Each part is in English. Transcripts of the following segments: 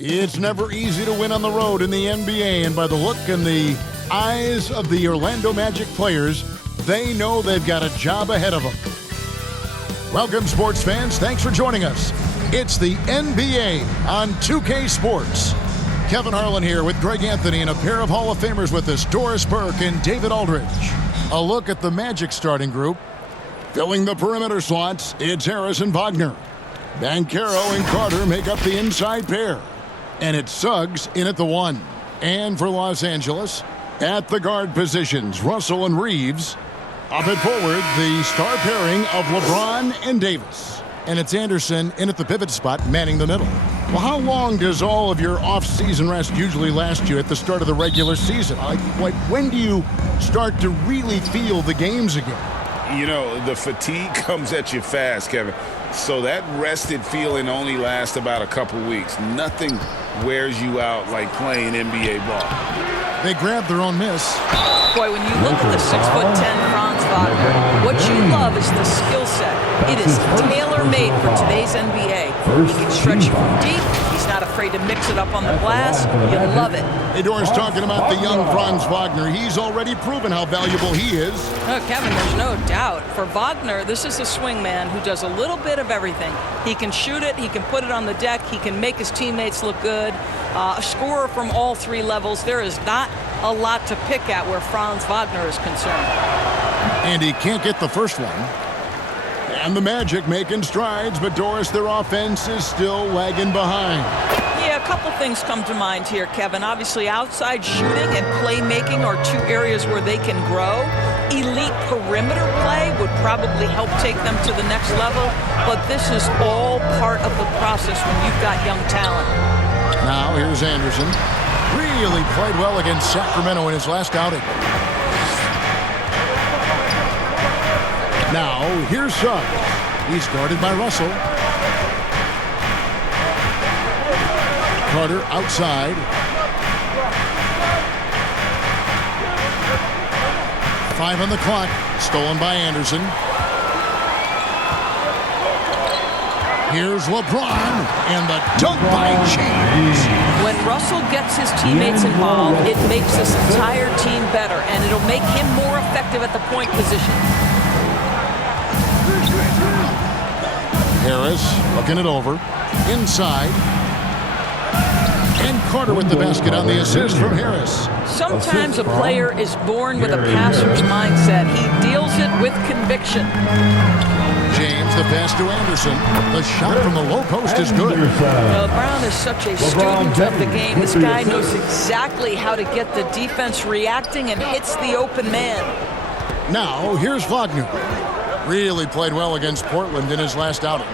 It's never easy to win on the road in the NBA, and by the look in the eyes of the Orlando Magic players, they know they've got a job ahead of them. Welcome, sports fans. Thanks for joining us. It's the NBA on 2K Sports. Kevin Harlan here with Greg Anthony and a pair of Hall of Famers with us, Doris Burke and David Aldridge. A look at the Magic starting group. Filling the perimeter slots, it's Harris and Wagner. Banchero and Carter make up the inside pair. And it's Suggs in at the 1. And for Los Angeles, at the guard positions, Russell and Reeves. Up at forward, the star pairing of LeBron and Davis. And it's Andersen in at the pivot spot, manning the middle. Well, how long does all of your off-season rest usually last you at the start of the regular season? Like when do you start to really feel the games again? You know, the fatigue comes at you fast, Kevin. So that rested feeling only lasts about a couple weeks. Nothing wears you out like playing NBA ball. They grab their own miss. Boy, when you look at the 6'10" Franz Wagner, what you love is the skill set. It is tailor-made for today's NBA. He can stretch you from deep. He's not afraid to mix it up on the glass. You love it. Hey, Doris, talking about the young Franz Wagner, he's already proven how valuable he is. Oh, Kevin, there's no doubt. For Wagner, this is a swing man who does a little bit of everything. He can shoot it. He can put it on the deck. He can make his teammates look good. A scorer from all three levels. There is not a lot to pick at where Franz Wagner is concerned. And he can't get the first one. And the Magic making strides, but Doris, their offense is still lagging behind. Yeah, a couple things come to mind here, Kevin. Obviously, outside shooting and playmaking are two areas where they can grow. Elite perimeter play would probably help take them to the next level, but this is all part of the process when you've got young talent. Now, here's Andersen. Really played well against Sacramento in his last outing. Now, here's Suggs. He's guarded by Russell. Carter outside. Five on the clock. Stolen by Andersen. Here's LeBron, and the dunk by James. When Russell gets his teammates involved, it makes this entire team better, and it'll make him more effective at the point position. Harris looking it over. Inside. And Carter with the basket on the assist from Harris. Sometimes a player is born with a passer's mindset. He deals it with conviction. James, the pass to Andersen. The shot from the low post is good. Brown is such a student of the game. This guy knows exactly how to get the defense reacting and hits the open man. Now, here's Wagner. Really played well against Portland in his last outing.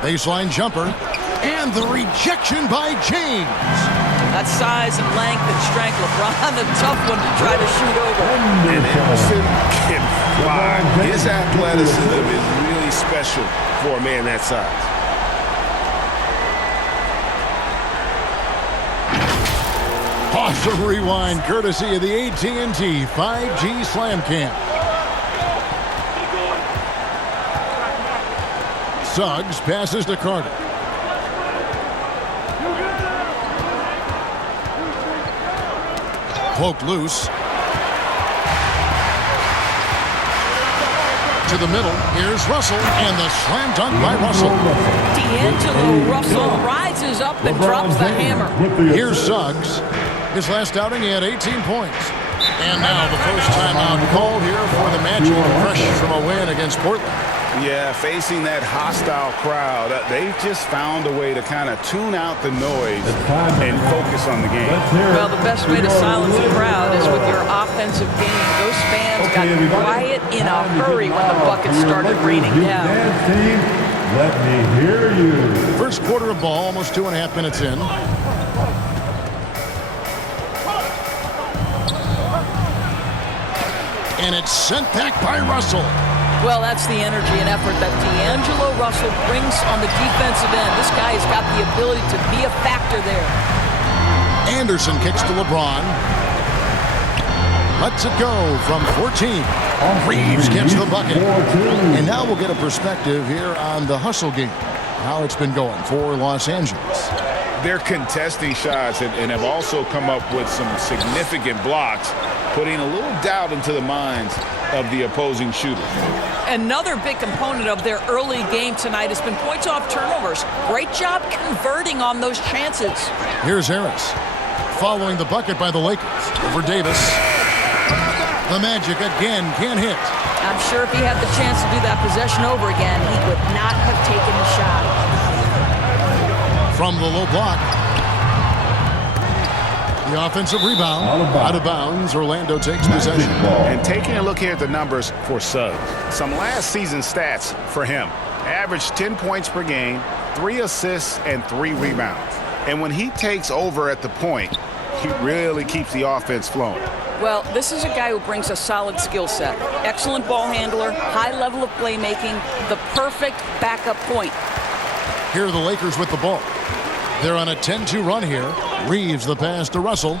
Baseline jumper. And the rejection by James. That size and length and strength, LeBron, a tough one to try to shoot over. And Andersen can fly. His athleticism is really special for a man that size. Awesome rewind, courtesy of the AT&T 5G Slam Cam. Suggs passes to Carter. Poked loose. To the middle. Here's Russell, and the slam dunk by Russell. D'Angelo Russell rises up and drops the hammer. Here's Suggs. His last outing, he had 18 points. And now the first timeout called here for the Magic, fresh from a win against Portland. Yeah, facing that hostile crowd, they've just found a way to kind of tune out the noise and focus on the game. Well, the best way to silence a crowd is with your offensive game. Those fans got quiet in a hurry when the buckets started raining down. Let me hear you. First quarter of ball, almost 2.5 minutes in. And it's sent back by Russell. Well, that's the energy and effort that D'Angelo Russell brings on the defensive end. This guy has got the ability to be a factor there. Andersen kicks to LeBron. Lets it go from 14. Reeves gets the bucket. And now we'll get a perspective here on the hustle game, how it's been going for Los Angeles. They're contesting shots and have also come up with some significant blocks, putting a little doubt into the minds of the opposing shooters. Another big component of their early game tonight has been points off turnovers. Great job converting on those chances. Here's Harris following the bucket by the Lakers over Davis. The Magic again can't hit. I'm sure if he had the chance to do that possession over again, he would not have taken the shot. From the low block. The offensive rebound. Out of bounds. Orlando takes possession. And taking a look here at the numbers for Suggs. Some last season stats for him. Averaged 10 points per game, 3 assists, and 3 rebounds. And when he takes over at the point, he really keeps the offense flowing. Well, this is a guy who brings a solid skill set. Excellent ball handler, high level of playmaking, the perfect backup point. Here are the Lakers with the ball. They're on a 10-2 run here. Reeves the pass to Russell.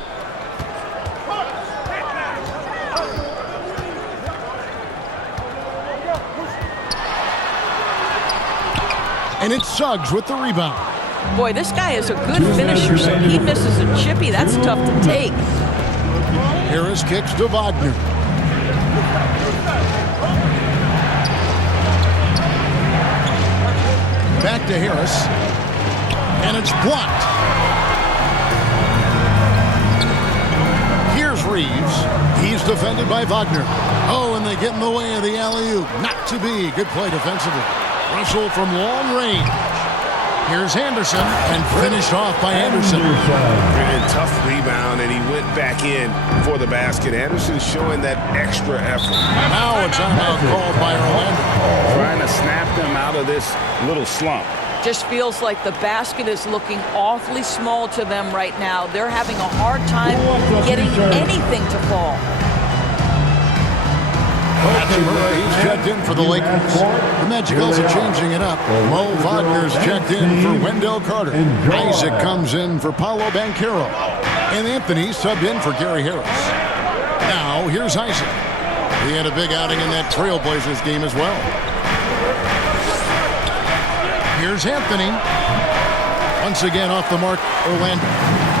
And it's Suggs with the rebound. Boy, this guy is a good finisher, so he misses a chippy. That's tough to take. Harris kicks to Wagner. Back to Harris. And it's blocked. Here's Reeves. He's defended by Wagner. Oh, and they get in the way of the alley-oop. Not to be. Good play defensively. Russell from long range. Here's Andersen, and finished off by Andersen. A tough rebound, and he went back in for the basket. Andersen showing that extra effort. Now a timeout called by Orlando. Trying to snap them out of this little slump. Just feels like the basket is looking awfully small to them right now. They're having a hard time getting anything to fall. He's checked in for the Lakers. The Magic also changing it up. Mo Wagner's checked in for Wendell Carter. Isaac comes in for Paolo Banchero. And Anthony subbed in for Gary Harris. Now, here's Isaac. He had a big outing in that Trailblazers game as well. Here's Anthony. Once again off the mark, Orlando.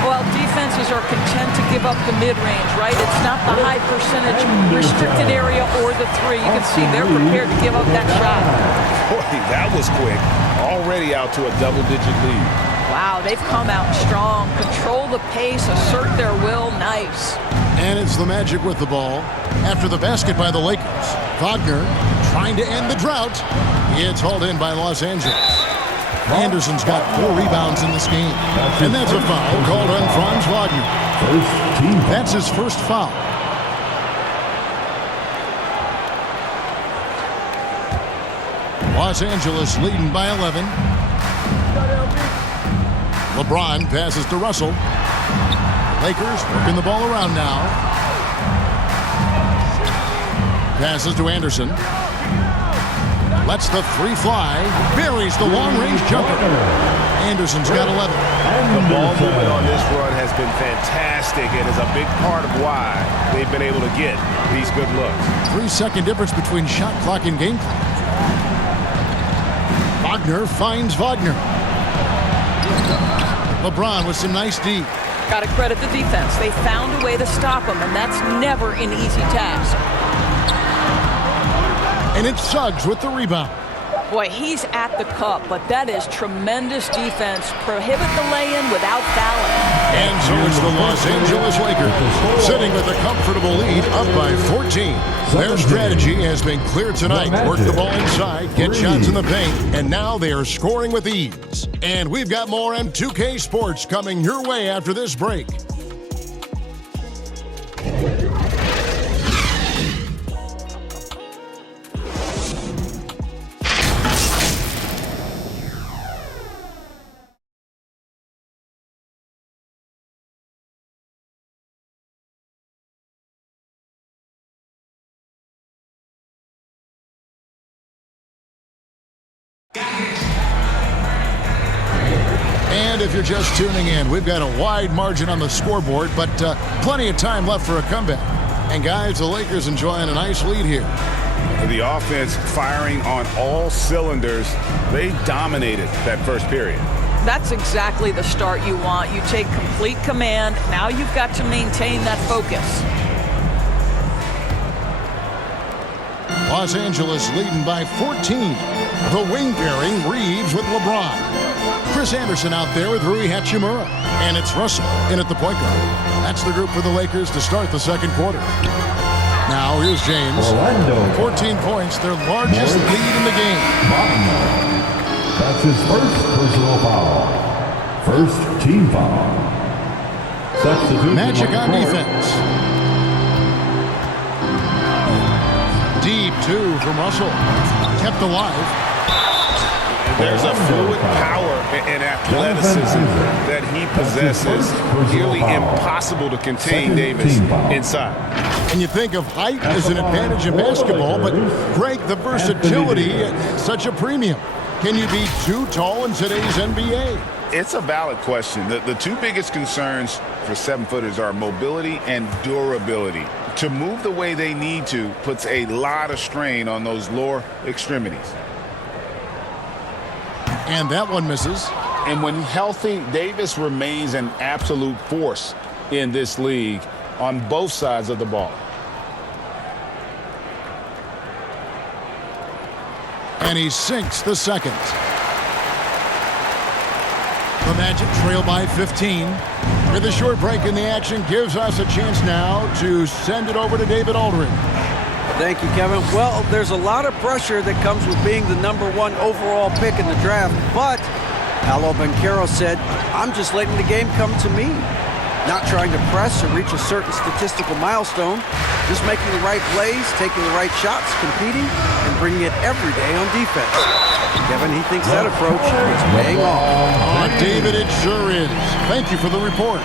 Well, defenses are content to give up the mid-range, right? It's not the high percentage restricted area or the three. You can see they're prepared to give up that shot. Boy, that was quick. Already out to a double-digit lead. Wow, they've come out strong. Control the pace, assert their will. Nice. And it's the Magic with the ball. After the basket by the Lakers. Wagner trying to end the drought. It's hauled in by Los Angeles. Andersen's got 4 rebounds in this game. And that's a foul called on Franz Wagner. That's his first foul. Los Angeles leading by 11. LeBron passes to Russell. Lakers working the ball around now. Passes to Andersen. Lets the 3 fly. Buries the long-range jumper. Andersen's got 11. The ball movement on this run has been fantastic and is a big part of why they've been able to get these good looks. 3-second difference between shot clock and game clock. Wagner finds Wagner. LeBron with some nice D. Got to credit the defense. They found a way to stop him, and that's never an easy task. And it's Suggs with the rebound. Boy, he's at the cup, but that is tremendous defense. Prohibit the lay-in without fouling. And so it's the Los Angeles Lakers sitting with a comfortable lead up by 14. Their strategy has been clear tonight. Work the ball inside, get shots in the paint, and now they are scoring with ease. And we've got more M2K Sports coming your way after this break. And if you're just tuning in, we've got a wide margin on the scoreboard, but plenty of time left for a comeback. And guys, the Lakers enjoying a nice lead here. The offense firing on all cylinders. They dominated that first period. That's exactly the start you want. You take complete command. Now you've got to maintain that focus. Los Angeles leading by 14. The wing pairing, Reeves with LeBron. Chris Andersen out there with Rui Hachimura. And it's Russell in at the point guard. That's the group for the Lakers to start the second quarter. Now here's James. 14 points, their largest lead in the game. That's his first personal foul. First team foul. Substitute Magic on defense. Deep two from Russell. Kept alive. There's a fluid power and athleticism that he possesses. Nearly impossible to contain Davis inside. And you think of height as an advantage in basketball, but Greg, the versatility at such a premium. Can you be too tall in today's NBA? It's a valid question. The two biggest concerns for 7-footers are mobility and durability. To move the way they need to puts a lot of strain on those lower extremities. And that one misses. And when healthy, Davis remains an absolute force in this league on both sides of the ball. And he sinks the second. The Magic trail by 15. With a short break in the action gives us a chance now to send it over to David Aldridge. Thank you, Kevin. Well, there's a lot of pressure that comes with being the #1 overall pick in the draft, but Paolo Banchero said, I'm just letting the game come to me. Not trying to press or reach a certain statistical milestone, just making the right plays, taking the right shots, competing, and bringing it every day on defense. Kevin, he thinks that approach is paying off. Oh, David, it sure is. Thank you for the report.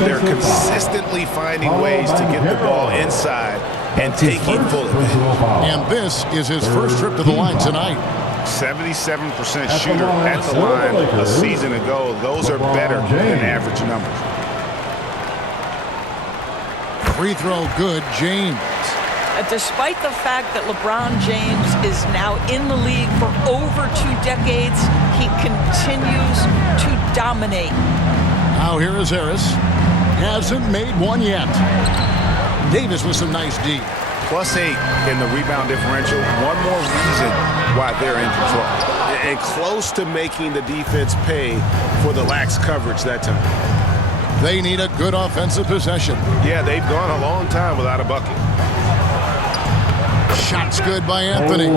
They're consistently finding ways to get the ball inside and taking full advantage. And this is his first trip to the line tonight. 77% shooter at the line a season ago. Those are better than average numbers. Free throw good, James. Despite the fact that LeBron James is now in the league for over 2 decades, he continues to dominate. Now here is Harris. Hasn't made one yet. Davis with some nice D. +8 in the rebound differential. One more reason why they're in control. And close to making the defense pay for the lax coverage that time. They need a good offensive possession. Yeah, they've gone a long time without a bucket. Shots good by Anthony.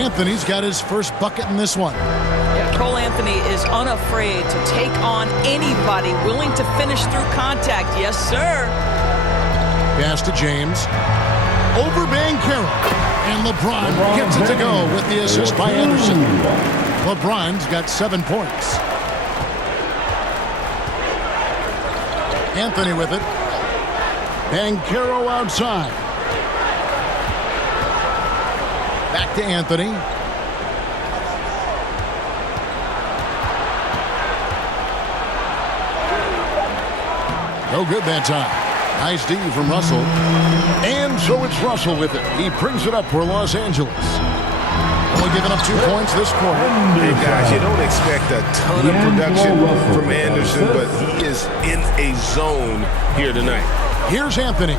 Anthony's got his first bucket in this one. Yeah, Cole Anthony is unafraid to take on anybody willing to finish through contact. Yes, sir. Pass to James. Over Banchero. And LeBron gets it to go with the assist by Andersen. LeBron's got 7 points. Anthony with it. Banchero outside. Back to Anthony. No good that time. Nice D from Russell. And so it's Russell with it. He brings it up for Los Angeles. Only giving up 2 points this quarter. Hey guys, you don't expect a ton of production from Andersen, but he is in a zone here tonight. Here's Anthony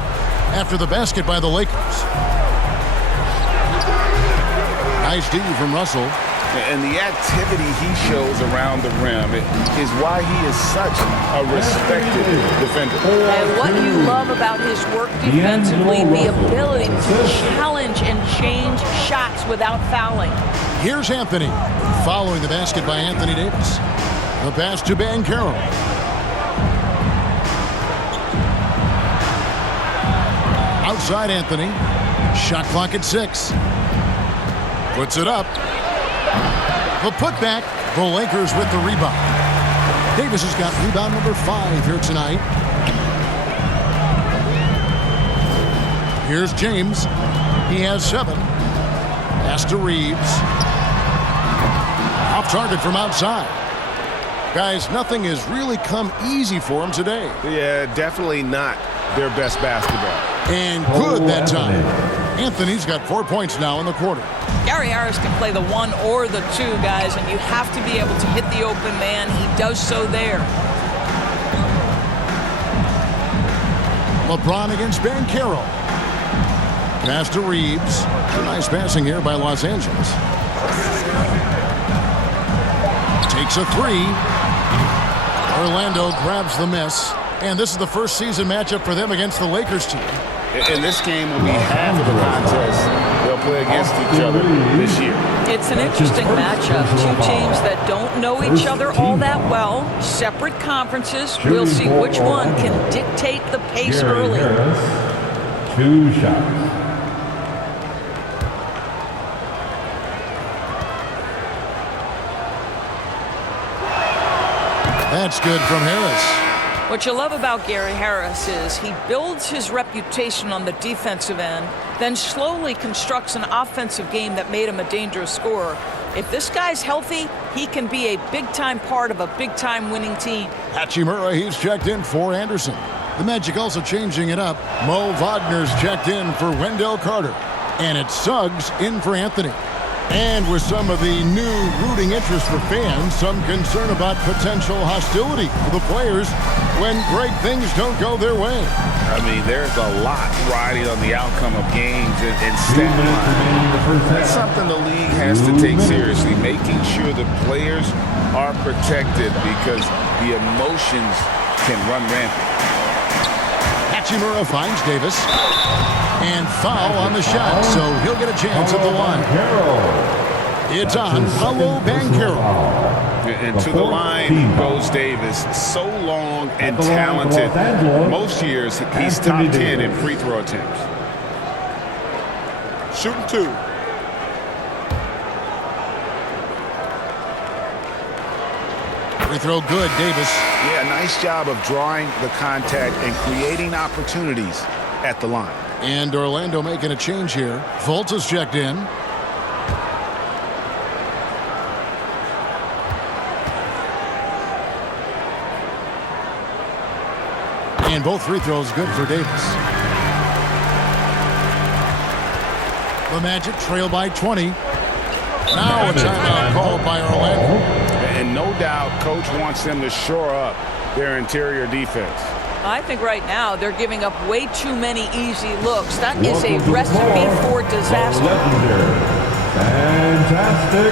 after the basket by the Lakers. Nice D from Russell. And the activity he shows around the rim is why he is such a respected defender. And what you love about his work defensively, the ability to challenge and change shots without fouling. Here's Anthony following the basket by Anthony Davis. The pass to Banchero. Outside Anthony. Shot clock at 6. Puts it up. The putback. The Lakers with the rebound. Davis has got rebound number 5 here tonight. Here's James. He has 7. Pass to Reeves. Off target from outside. Guys, nothing has really come easy for him today. Yeah, definitely not. their best basketball. And good that time. Anthony's got 4 points now in the quarter. Gary Harris can play the 1 or the 2, guys, and you have to be able to hit the open man. He does so there. LeBron against Banchero. Pass to Reeves. Nice passing here by Los Angeles. Takes a 3. Orlando grabs the miss. And this is the first season matchup for them against the Lakers team. And this game will be half of the contest they'll play against each other this year. It's an interesting matchup. Two teams that don't know each other all that well. Separate conferences. We'll see which one can dictate the pace early. 2 shots. That's good from Harris. What you love about Gary Harris is he builds his reputation on the defensive end, then slowly constructs an offensive game that made him a dangerous scorer. If this guy's healthy, he can be a big-time part of a big-time winning team. Hachimura, he's checked in for Andersen. The Magic also changing it up. Mo Wagner's checked in for Wendell Carter. And it's Suggs in for Anthony. And with some of the new rooting interest for fans, some concern about potential hostility for the players when great things don't go their way. I mean, there's a lot riding on the outcome of games and stat lines. That's something the league has to take seriously, making sure the players are protected because the emotions can run rampant. Hachimura finds Davis. And foul on the shot, so he'll get a chance at the line. It's on Paolo Banchero. And to the line goes Davis. So long and talented. Most years, he's top 10 in free throw attempts. Shooting 2. Free throw good, Davis. Yeah, nice job of drawing the contact and creating opportunities at the line. And Orlando making a change here. Fultz is checked in. And both free throws good for Davis. The Magic trail by 20. Now a timeout called by Orlando. And no doubt, Coach wants them to shore up their interior defense. I think right now they're giving up way too many easy looks. That is a recipe for disaster. Fantastic.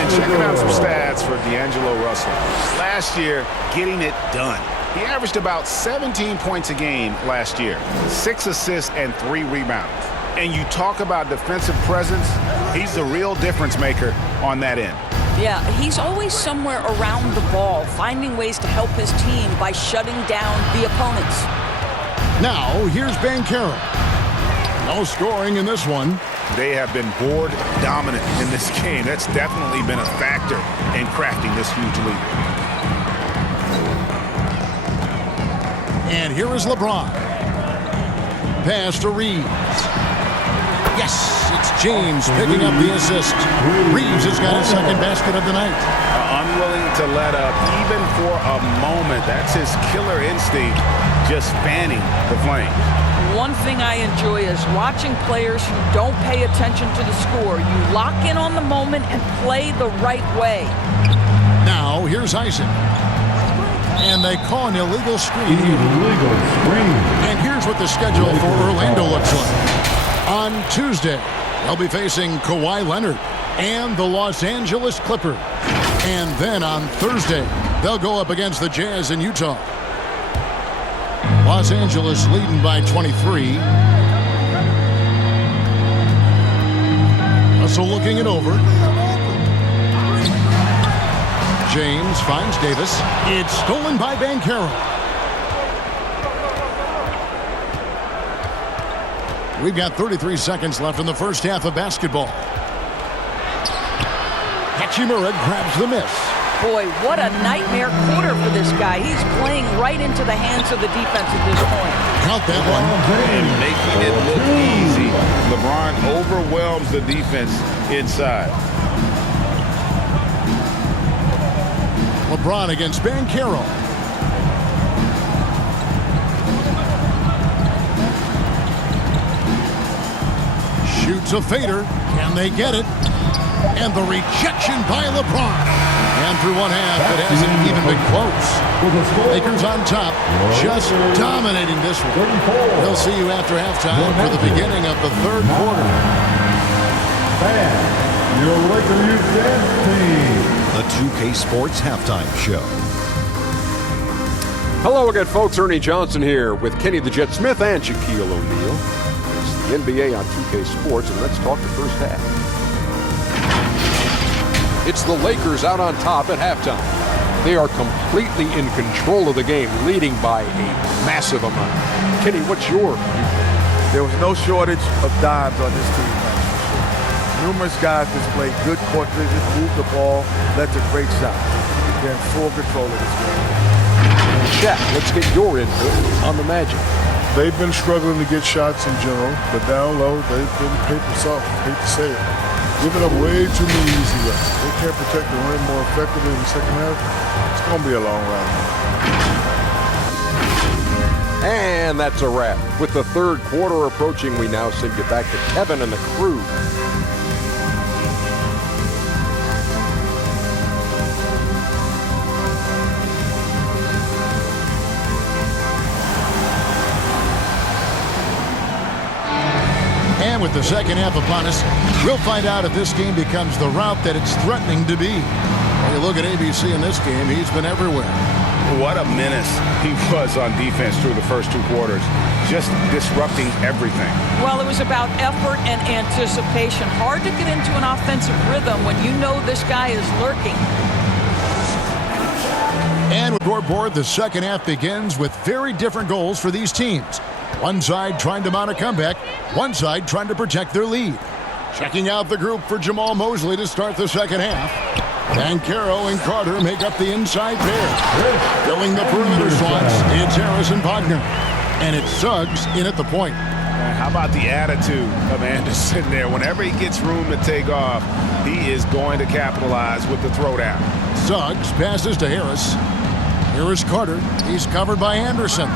And checking out some stats for D'Angelo Russell. Last year, getting it done. He averaged about 17 points a game last year, 6 assists and 3 rebounds. And you talk about defensive presence, he's the real difference maker on that end. Yeah, he's always somewhere around the ball, finding ways to help his team by shutting down the opponents. Now, here's Banchero. No scoring in this one. They have been board dominant in this game. That's definitely been a factor in crafting this huge lead. And here is LeBron. Pass to Reeves. Yes, it's James picking up the assist. Reeves has got his second basket of the night. Unwilling to let up even for a moment. That's his killer instinct, just fanning the flames. One thing I enjoy is watching players who don't pay attention to the score. You lock in on the moment and play the right way. Now, here's Isaac. And they call an illegal screen. And here's what the schedule for Orlando looks like. On Tuesday, they'll be facing Kawhi Leonard and the Los Angeles Clippers. And then on Thursday, they'll go up against the Jazz in Utah. Los Angeles leading by 23. Russell looking it over. James finds Davis. It's stolen by Banchero. We've got 33 seconds left in the first half of basketball. Hachimura grabs the miss. Boy, what a nightmare quarter for this guy. He's playing right into the hands of the defense at this point. Count that one. And making it look easy. LeBron overwhelms the defense inside. LeBron against Banchero. Shoots a fader. Can they get it? And the rejection by LeBron. And through one half, it hasn't even been close. Lakers on top, just dominating this one. We'll see you after halftime for the beginning of the third quarter. Your Laker Youth Dance Team. The 2K Sports Halftime Show. Hello again, folks. Ernie Johnson here with Kenny the Jet Smith and Shaquille O'Neal. It's the NBA on 2K Sports, and let's talk the first half. It's the Lakers out on top at halftime. They are completely in control of the game, leading by a massive amount. Kenny, what's your view? There was no shortage of dimes on this team. Numerous guys displayed good court vision, moved the ball, led to great shots. They're in full control of this game. Shaq, let's get your input on the Magic. They've been struggling to get shots in general, but down low, they've been paper soft. I hate to say it. Giving up way too many easy looks. They can't protect the rim more effectively in the second half. It's going to be a long ride. And that's a wrap. With the third quarter approaching, we now send you back to Kevin and the crew. And with the second half upon us, we'll find out if this game becomes the route that it's threatening to be. When you look at ABC in this game, he's been everywhere. What a menace he was on defense through the first two quarters, just disrupting everything. Well, it was about effort and anticipation. Hard to get into an offensive rhythm when you know this guy is lurking. And with scoreboard, the second half begins with very different goals for these teams. One side trying to mount a comeback, one side trying to protect their lead. Checking out the group for Jamal Mosley to start the second half. Banchero and Carter make up the inside pair. Filling the perimeter slots, it's Harris and Wagner. And it's Suggs in at the point. How about the attitude of Andersen there? Whenever he gets room to take off, he is going to capitalize with the throwdown. Suggs passes to Harris. Here is Carter. He's covered by Andersen.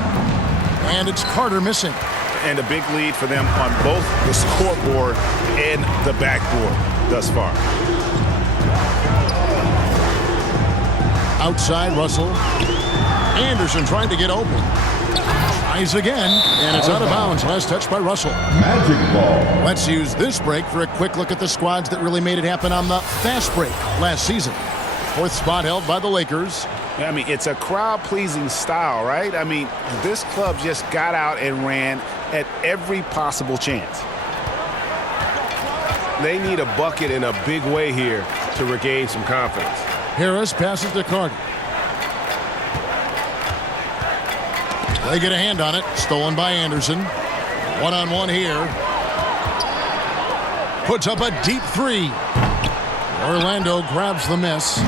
And it's Carter missing. And a big lead for them on both the scoreboard and the backboard thus far. Outside, Russell. Andersen trying to get open. Tries again, and it's out of bounds. Last touch by Russell. Magic ball. Let's use this break for a quick look at the squads that really made it happen on the fast break last season. Fourth spot held by the Lakers. I mean, it's a crowd-pleasing style, right? I mean, this club just got out and ran at every possible chance. They need a bucket in a big way here to regain some confidence. Harris passes to Carter. They get a hand on it. Stolen by Andersen. One-on-one here. Puts up a deep three. Orlando grabs the miss.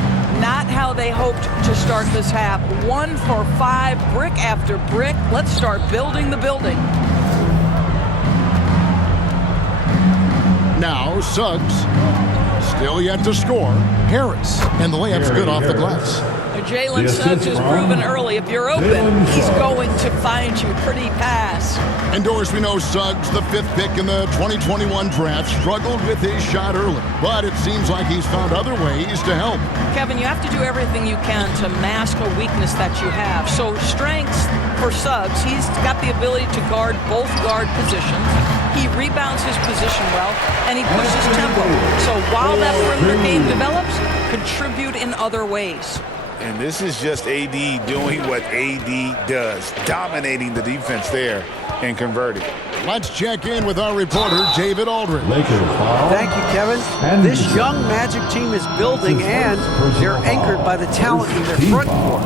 Not how they hoped to start this half. 1 for 5, brick after brick. Let's start building the building. Now Suggs. Still yet to score. Harris. And the layup's good off the glass. Jalen Suggs has proven early, if you're open, he's going to find you. Pretty pass. Indoors, we know Suggs, the 5th pick in the 2021 draft, struggled with his shot early. But it seems like he's found other ways to help. Kevin, you have to do everything you can to mask a weakness that you have. So strengths for Suggs, he's got the ability to guard both guard positions. He rebounds his position well, and he pushes tempo. So while that perimeter game develops, contribute in other ways. And this is just AD doing what AD does, dominating the defense there and converting. Let's check in with our reporter, David Aldridge. Lakers foul. Thank you, Kevin. This young Magic team is building, and they're anchored by the talent in their front court.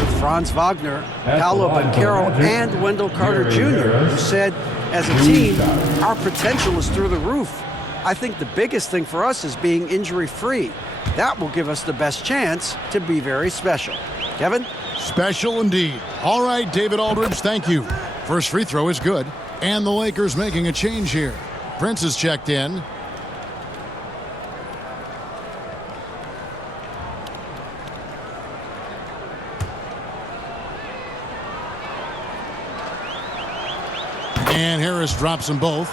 With Franz Wagner, Paolo Banchero, and Wendell Carter Jr., who said, as a team, our potential is through the roof. I think the biggest thing for us is being injury-free. That will give us the best chance to be very special. Kevin? Special indeed. All right, David Aldridge, thank you. First free throw is good. And the Lakers making a change here. Prince is checked in. And Harris drops them both.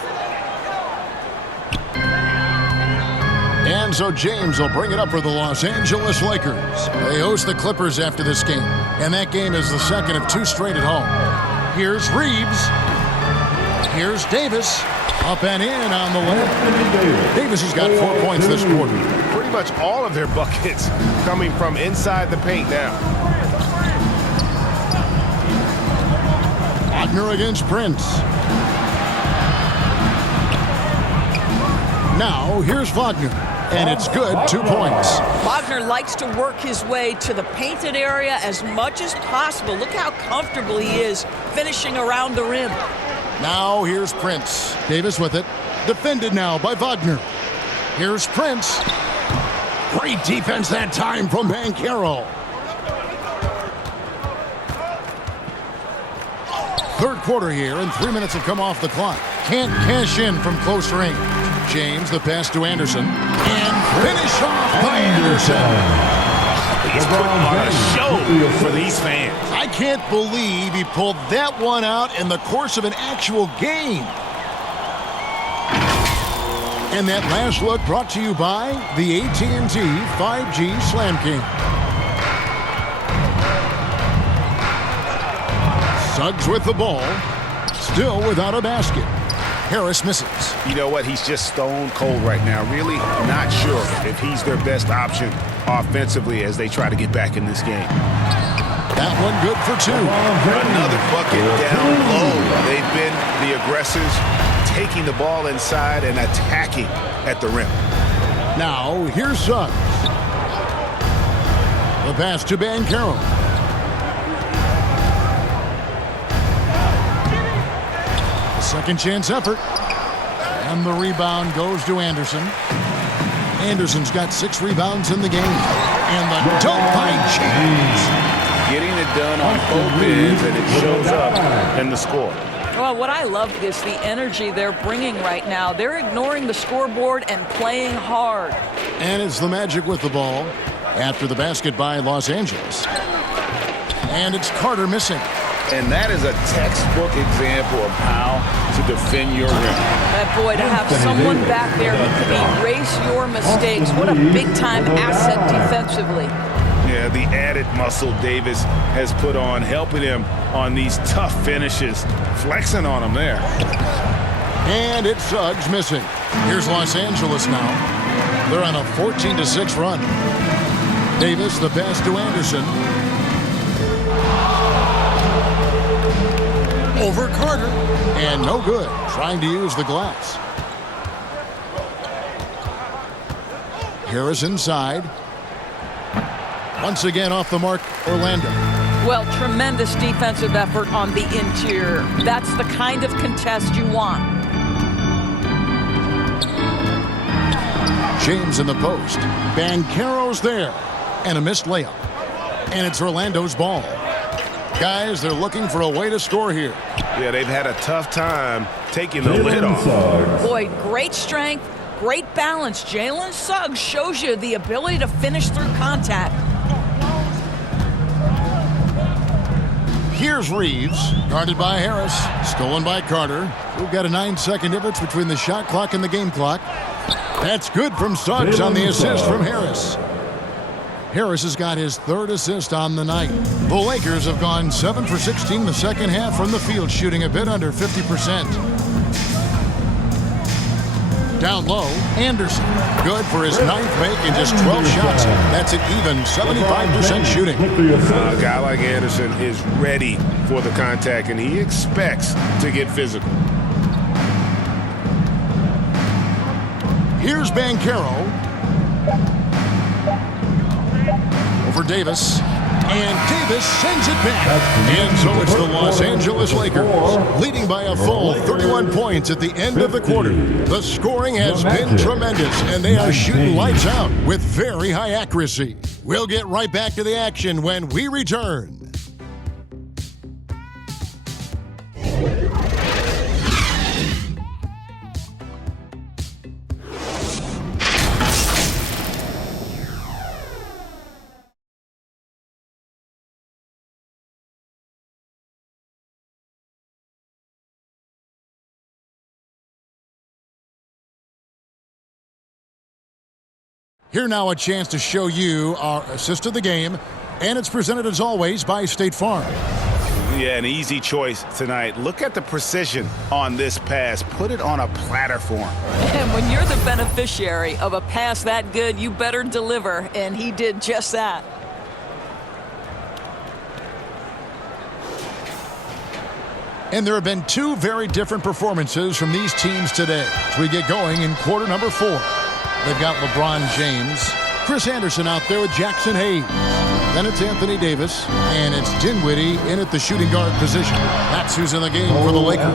And so James will bring it up for the Los Angeles Lakers. They host the Clippers after this game, and that game is the second of 2 straight at home. Here's Reeves. Here's Davis. Up and in on the left. Davis has got 4 points this quarter. Pretty much all of their buckets coming from inside the paint now. Wagner against Prince. Now, here's Wagner. And it's good, 2 points. Wagner likes to work his way to the painted area as much as possible. Look how comfortable he is finishing around the rim. Now here's Prince. Davis with it. Defended now by Wagner. Here's Prince. Great defense that time from Banchero. Third quarter here, and 3 minutes have come off the clock. Can't cash in from close range. James, the pass to Andersen. And finish off by Andersen. He's putting on a show for these fans. I can't believe he pulled that one out in the course of an actual game. And that last look brought to you by the AT&T 5G Slam King. Suggs with the ball, still without a basket. Harris misses. You know what? He's just stone cold right now. Really not sure if he's their best option offensively as they try to get back in this game. That one good for 2. Another bucket down low. They've been the aggressors, taking the ball inside and attacking at the rim. Now, here's Suggs. The pass to Banchero. Second chance effort. And the rebound goes to Andersen. Andersen's got 6 rebounds in the game. And the dunk by James. Getting it done on both ends, and it shows up in the score. Well, what I love is the energy they're bringing right now. They're ignoring the scoreboard and playing hard. And it's the Magic with the ball after the basket by Los Angeles. And it's Carter missing. And that is a textbook example of how to defend your rim. Boy, to have someone back there who can erase your mistakes. What a big-time asset defensively. Yeah, the added muscle Davis has put on, helping him on these tough finishes, flexing on him there. And it's Suggs missing. Here's Los Angeles now. They're on a 14-6 run. Davis, the pass to Andersen. Over Carter. And no good. Trying to use the glass. Harris inside. Once again off the mark, Orlando. Well, tremendous defensive effort on the interior. That's the kind of contest you want. James in the post. Banchero's there. And a missed layup. And it's Orlando's ball. Guys, they're looking for a way to score here. Yeah, they've had a tough time taking the lid off. Boy, great strength, great balance. Jalen Suggs shows you the ability to finish through contact. Here's Reeves, guarded by Harris, stolen by Carter. We've got a 9-second difference between the shot clock and the game clock. That's good from Suggs on the assist from Harris. Harris has got his 3rd assist on the night. The Lakers have gone 7 for 16 the second half from the field, shooting a bit under 50%. Down low, Andersen. Good for his 9th make in just 12 shots. That's an even 75% shooting. A guy like Andersen is ready for the contact, and he expects to get physical. Here's Banchero. For Davis, and Davis sends it back. And so it's the Los Angeles Lakers leading by a full 31 points at the end of the quarter. The scoring has been tremendous, and they are shooting lights out with very high accuracy. We'll get right back to the action when we return. Here now a chance to show you our assist of the game, and it's presented as always by State Farm. Yeah, an easy choice tonight. Look at the precision on this pass. Put it on a platter for him. And when you're the beneficiary of a pass that good, you better deliver, and he did just that. And there have been two very different performances from these teams today as we get going in quarter number 4. They've got LeBron James, Chris Andersen out there with Jackson Hayes. Then it's Anthony Davis, and it's Dinwiddie in at the shooting guard position. That's who's in the game for the Lakers.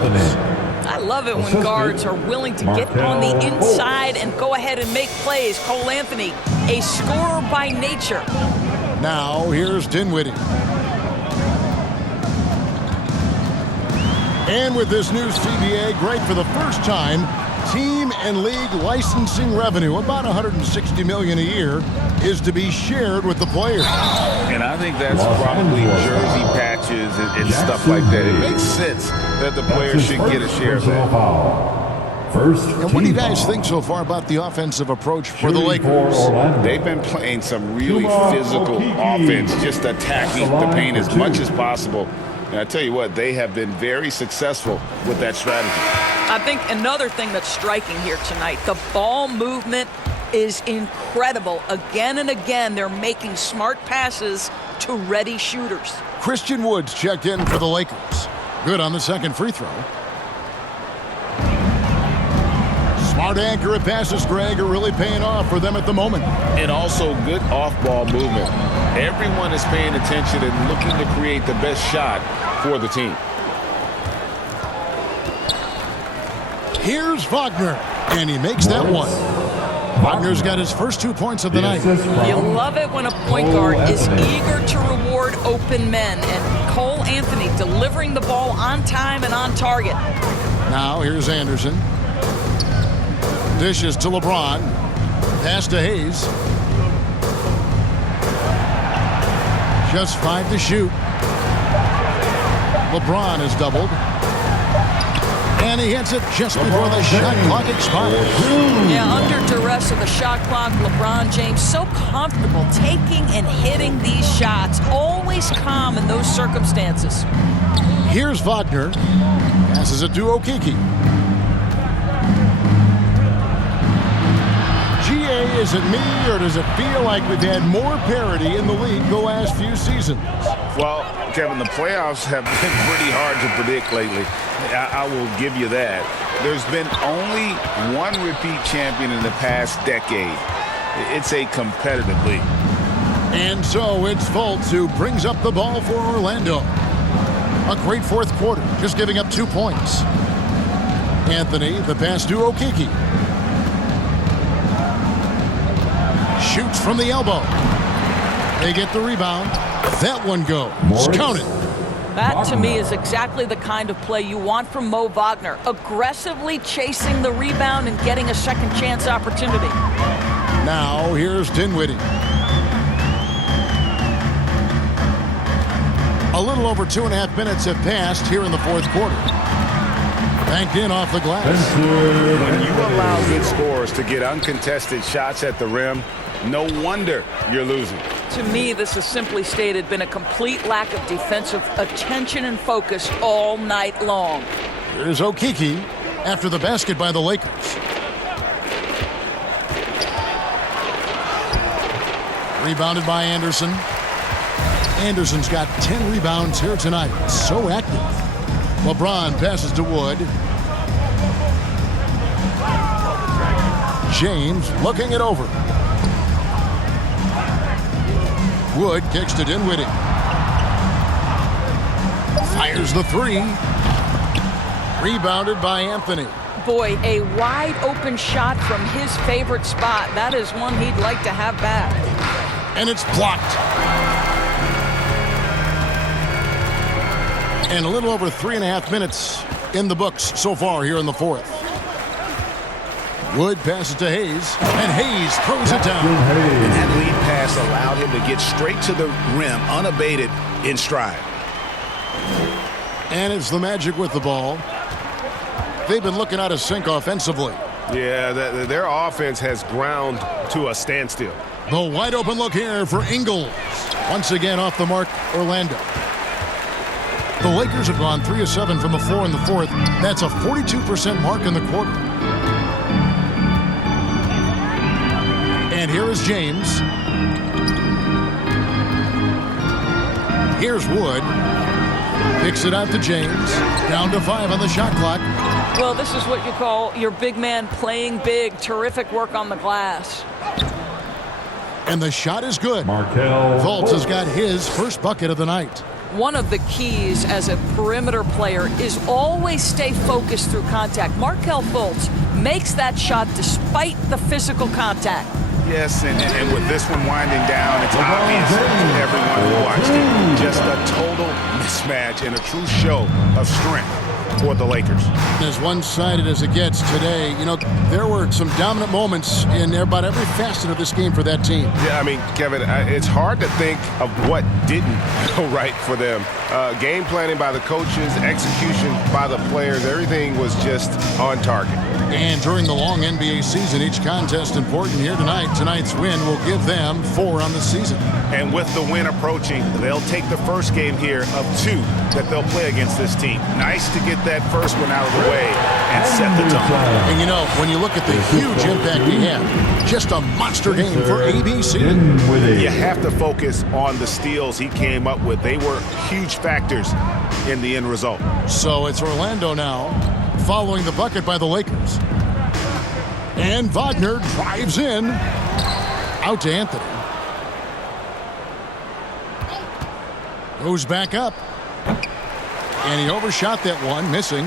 I love it when guards are willing to get on the inside and go ahead and make plays. Cole Anthony, a scorer by nature. Now here's Dinwiddie. And with this new CBA, great for the first time, team and league licensing revenue, about $160 million a year, is to be shared with the players. And I think that's probably jersey patches and stuff like that. It makes sense that the players should get a share of that. And what do you guys think so far about the offensive approach for the Lakers? They've been playing some really physical offense, just attacking the paint as much as possible. And I tell you what, they have been very successful with that strategy. I think another thing that's striking here tonight, the ball movement is incredible. Again and again, they're making smart passes to ready shooters. Christian Woods checked in for the Lakers. Good on the second free throw. Smart, accurate passes, Greg, are really paying off for them at the moment. And also good off-ball movement. Everyone is paying attention and looking to create the best shot for the team. Here's Wagner, and he makes that one. Wagner's got his first 2 points of the night. You love it when a point guard is eager to reward open men, and Cole Anthony delivering the ball on time and on target. Now here's Andersen. Dishes to LeBron. Pass to Hayes. Just 5 to shoot. LeBron is doubled. And he hits it just before the shot clock expires. Yeah, under duress of the shot clock, LeBron James so comfortable taking and hitting these shots. Always calm in those circumstances. Here's Wagner. Passes it to Okeke. GA, is it me, or does it feel like we've had more parity in the league the last few seasons? Well, Kevin, the playoffs have been pretty hard to predict lately. I will give you that. There's been only one repeat champion in the past decade. It's a competitive league. And so it's Fultz who brings up the ball for Orlando. A great fourth quarter, just giving up 2 points. Anthony, the pass to Okeke. Shoots from the elbow. They get the rebound. That one goes. Count it. That, to me, is exactly the kind of play you want from Mo Wagner. Aggressively chasing the rebound and getting a second chance opportunity. Now, here's Dinwiddie. A little over 2.5 minutes have passed here in the fourth quarter. Banked in off the glass. When you allow good scorers to get uncontested shots at the rim, no wonder you're losing. To me, this is simply stated been a complete lack of defensive attention and focus all night long. Here's Okeke after the basket by the Lakers. Rebounded by Andersen. Andersen's got 10 rebounds here tonight. So active. LeBron passes to Wood. James looking it over. Wood kicks to Dinwiddie. Fires the three. Rebounded by Anthony. Boy, a wide open shot from his favorite spot. That is one he'd like to have back. And it's blocked. And a little over 3.5 minutes in the books so far here in the fourth. Wood passes to Hayes, and Hayes throws it down. And that lead pass allowed him to get straight to the rim, unabated in stride. And it's the Magic with the ball. They've been looking out of sync offensively. Yeah, their offense has ground to a standstill. The wide open look here for Ingles. Once again off the mark, Orlando. The Lakers have gone 3 of 7 from the floor in the fourth. That's a 42% mark in the quarter. And here is James. Here's Wood. Picks it out to James. Down to 5 on the shot clock. Well, this is what you call your big man playing big. Terrific work on the glass. And the shot is good. Markel Fultz has got his first bucket of the night. One of the keys as a perimeter player is always stay focused through contact. Markel Fultz makes that shot despite the physical contact. Yes, and with this one winding down, it's obvious to everyone who watched it. Just a total mismatch and a true show of strength for the Lakers. As one-sided as it gets today, you know, there were some dominant moments in about every facet of this game for that team. Yeah, I mean, Kevin, it's hard to think of what didn't go right for them. Game planning by the coaches, execution by the players, everything was just on target. And during the long NBA season, each contest important here tonight. Tonight's win will give them 4 on the season. And with the win approaching, they'll take the first game here of 2 that they'll play against this team. Nice to get that first one out of the way and set the tone. And you know, when you look at the huge impact he had, just a monster game for ABC. You have to focus on the steals he came up with. They were huge factors in the end result. So it's Orlando now, following the bucket by the Lakers. And Wagner drives in. Out to Anthony. Goes back up. And he overshot that one, missing.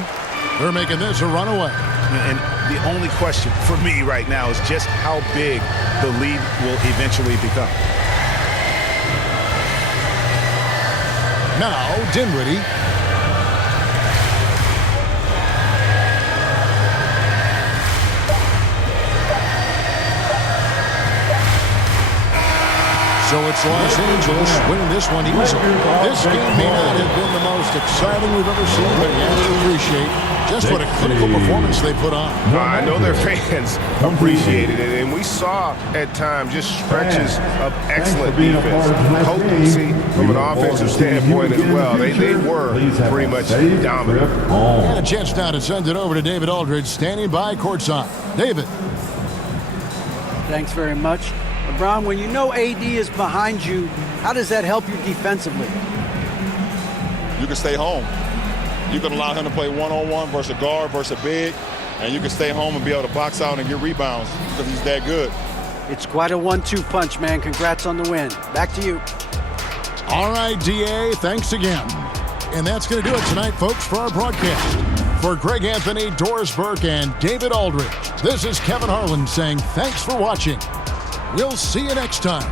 They're making this a runaway. And the only question for me right now is just how big the lead will eventually become. Now, Dinwiddie. So it's Los Angeles winning this one easily. This game may not have been the most exciting we've ever seen, but you have to appreciate just what a critical performance they put on. I know their fans appreciated it, and we saw at times just stretches of excellent defense, potency from an offensive standpoint as well. They were pretty much dominant. And a chance now to send it over to David Aldridge, standing by courtside. David. Thanks very much. LeBron, when you know AD is behind you, how does that help you defensively? You can stay home. You can allow him to play one-on-one versus a guard versus a big, and you can stay home and be able to box out and get rebounds because he's that good. It's quite a 1-2 punch, man. Congrats on the win. Back to you. All right, DA, thanks again. And that's going to do it tonight, folks, for our broadcast. For Greg Anthony, Doris Burke, and David Aldridge, this is Kevin Harlan saying thanks for watching. We'll see you next time.